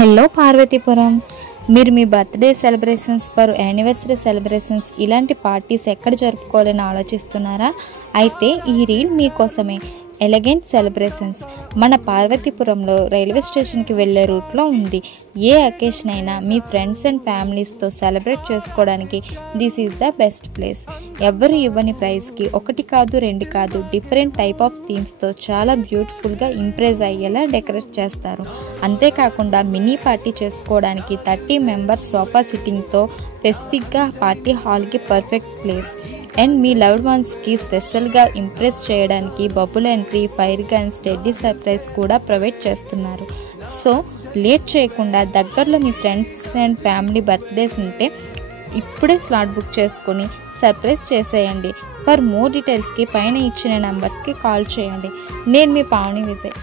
Hello Parvathipuram, మీరు మీ birthday celebrations for anniversary celebrations ఇలాంటి పార్టీస్ ఎక్కడ జరుపుకోవాలని ఆలోచిస్తున్నారా? అయితే ఈ రీల్ మీకోసమే. ఎలిగెంట్ సెలబ్రేషన్స్ మన పార్వతీపురంలో రైల్వే స్టేషన్కి వెళ్ళే రూట్లో ఉంది. ఏ అకేషన్ అయినా మీ ఫ్రెండ్స్ అండ్ ఫ్యామిలీస్తో సెలబ్రేట్ చేసుకోవడానికి this is the best place. ఎవరు ఇవ్వని ప్రైస్కి ఒకటి కాదు రెండు కాదు డిఫరెంట్ టైప్ ఆఫ్ థీమ్స్తో చాలా బ్యూటిఫుల్గా ఇంప్రెస్ అయ్యేలా డెకరేట్ చేస్తారు. అంతేకాకుండా మినీ పార్టీ చేసుకోవడానికి 30 మెంబర్స్ సోఫా సిట్టింగ్తో స్పెసిఫిక్గా పార్టీ హాల్కి పర్ఫెక్ట్ ప్లేస్. అండ్ మీ లవ్డ్ వన్స్కి స్పెషల్గా ఇంప్రెస్ చేయడానికి bubble entry, fire gun, steady surprise కూడా ప్రొవైడ్ చేస్తున్నారు. సో లేట్ చేయకుండా దగ్గరలో మీ ఫ్రెండ్స్ అండ్ ఫ్యామిలీ బర్త్డేస్ ఉంటే ఇప్పుడే స్లాట్ బుక్ చేసుకొని సర్ప్రైజ్ చేసేయండి. ఫర్ మోర్ డీటెయిల్స్కి పైన ఇచ్చిన నెంబర్స్కి కాల్ చేయండి. నేను మీ పావని విజయ్.